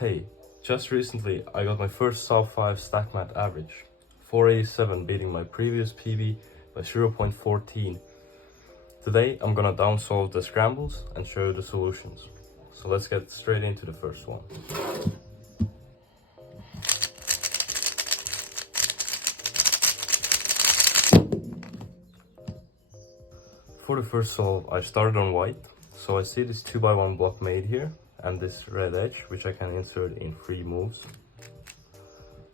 Hey, just recently I got my first Solve 5 stack mat average, 487, beating my previous PB by 0.14. Today I'm gonna downsolve the scrambles and show you the solutions. So let's get straight into the first one. For the first solve I started on white, so I see this 2x1 block made here and this red edge which I can insert in 3 moves.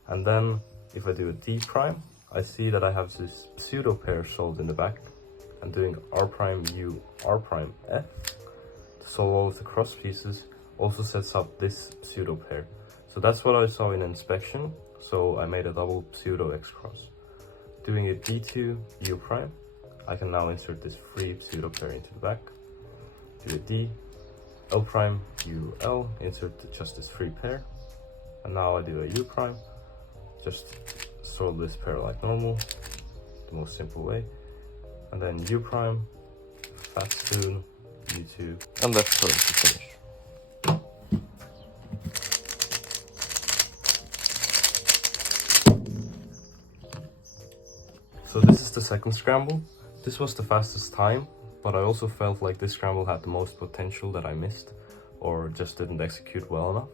And then if I do a D prime, I see that I have this pseudo pair solved in the back, and doing R prime U, R prime F to solve all of the cross pieces also sets up this pseudo pair. So that's what I saw in inspection, so I made a double pseudo X cross. Doing a D2 U prime, I can now insert this free pseudo pair into the back. Do a D, L prime, U, L, insert just this free pair. And now I do a U prime, just solve this pair like normal, the most simple way. And then U prime, fast tune, U2, and left turn to finish. So this is the second scramble. This was the fastest time, but I also felt like this scramble had the most potential that I missed or just didn't execute well enough.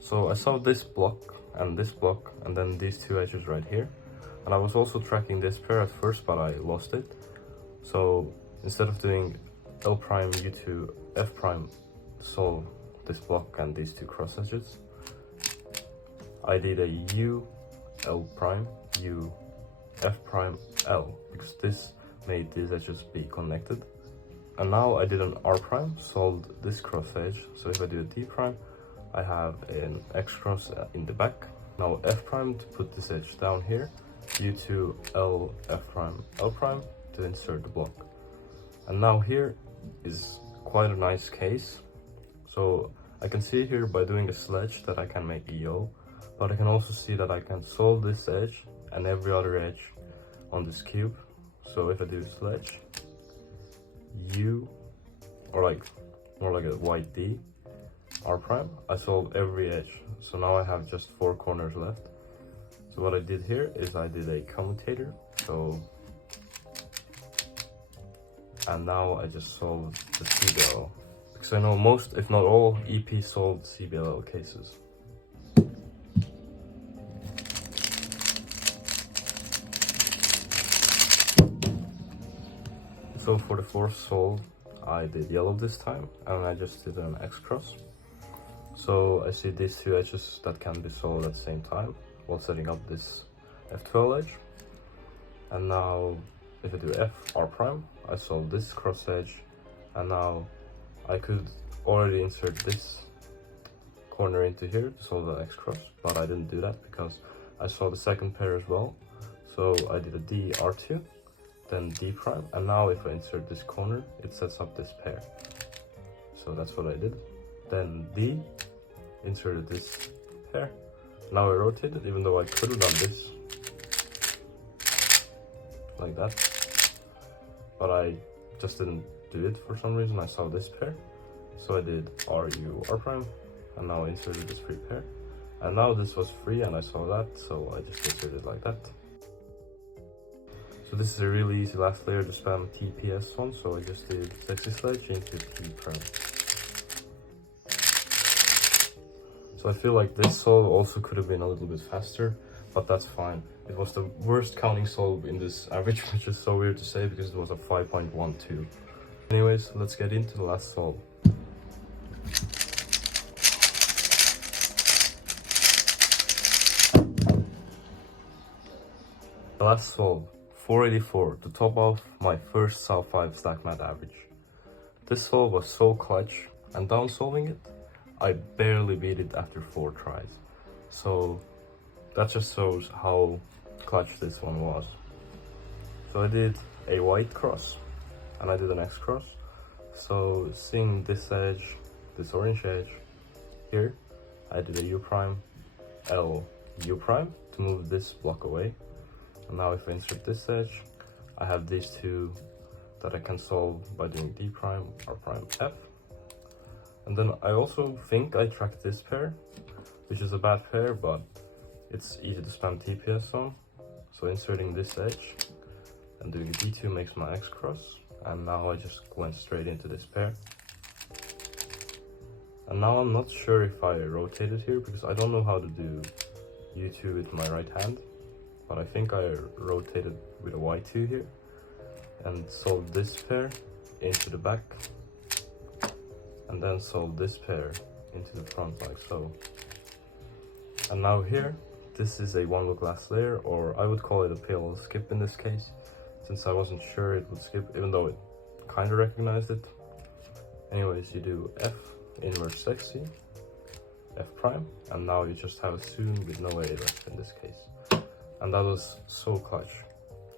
So I saw this block and then these two edges right here. And I was also tracking this pair at first, but I lost it. So instead of doing L prime, U2, F prime, solve this block and these two cross edges, I did a U, L prime, U, F prime, L, because this made these edges be connected. And now I did an R prime, solved this cross edge. So if I do a D prime, I have an X cross in the back. Now F prime to put this edge down here, U2, L, F prime, L prime to insert the block. And now here is quite a nice case. So I can see here by doing a sledge that I can make EO, but I can also see that I can solve this edge and every other edge on this cube. So if I do sledge, U, or like more like a white D, R prime, I solve every edge. So now I have just 4 corners left. So what I did here is I did a commutator. And now I just solved the CBLL, because I know most, if not all, EP solved CBLL cases. So for the fourth solve, I did yellow this time, and I just did an X cross. So I see these two edges that can be solved at the same time while setting up this F12 edge. And now if I do F, R prime, I solve this cross edge, and now I could already insert this corner into here to solve the X cross, but I didn't do that because I saw the second pair as well. So I did a D, R2, then D prime, and now if I insert this corner, it sets up this pair. So that's what I did. Then D, inserted this pair. Now I rotated, even though I could have done this like that, but I just didn't do it for some reason. I saw this pair, so I did R, U, R prime, and now I inserted this free pair. And now this was free and I saw that, so I just inserted like that. So this is a really easy last layer to spam TPS on, so I just did sexy sledge into T prime. So I feel like this solve also could have been a little bit faster, but that's fine. It was the worst counting solve in this average, which is so weird to say because it was a 5.12. Anyways, let's get into the last solve. The last solve, 484, to top off my first Solve 5 stack mat average. This solve was so clutch, and down solving it, I barely beat it after 4 tries. So that just shows how clutch this one was. So I did a white cross and I did an X cross. So seeing this edge, this orange edge here, I did a U prime, L, U prime to move this block away. And now if I insert this edge, I have these two that I can solve by doing D prime, R prime, F. And then I also think I tracked this pair, which is a bad pair, but it's easy to spam TPS on. So inserting this edge and doing a D2 makes my X cross, and now I just went straight into this pair. And now I'm not sure if I rotated here, because I don't know how to do U2 with my right hand, but I think I rotated with a Y2 here and sold this pair into the back, and then sold this pair into the front like so. And now here, this is a one look last layer, or I would call it a parallel skip in this case, since I wasn't sure it would skip, even though it kind of recognized it. Anyways, you do F inverse sexy, F prime, and now you just have a soon with no A left in this case. And that was so clutch.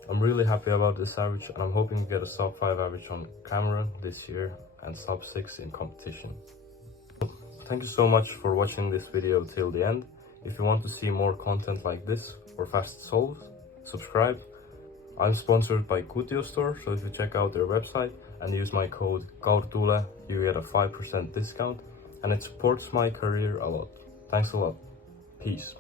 I'm really happy about this average, and I'm hoping to get a sub 5 average on camera this year and sub 6 in competition. Thank you so much for watching this video till the end. If you want to see more content like this or fast solves, subscribe. I'm sponsored by Kutio Store, so if you check out their website and use my code KAURTULE, you get a 5% discount, and it supports my career a lot. Thanks a lot. Peace.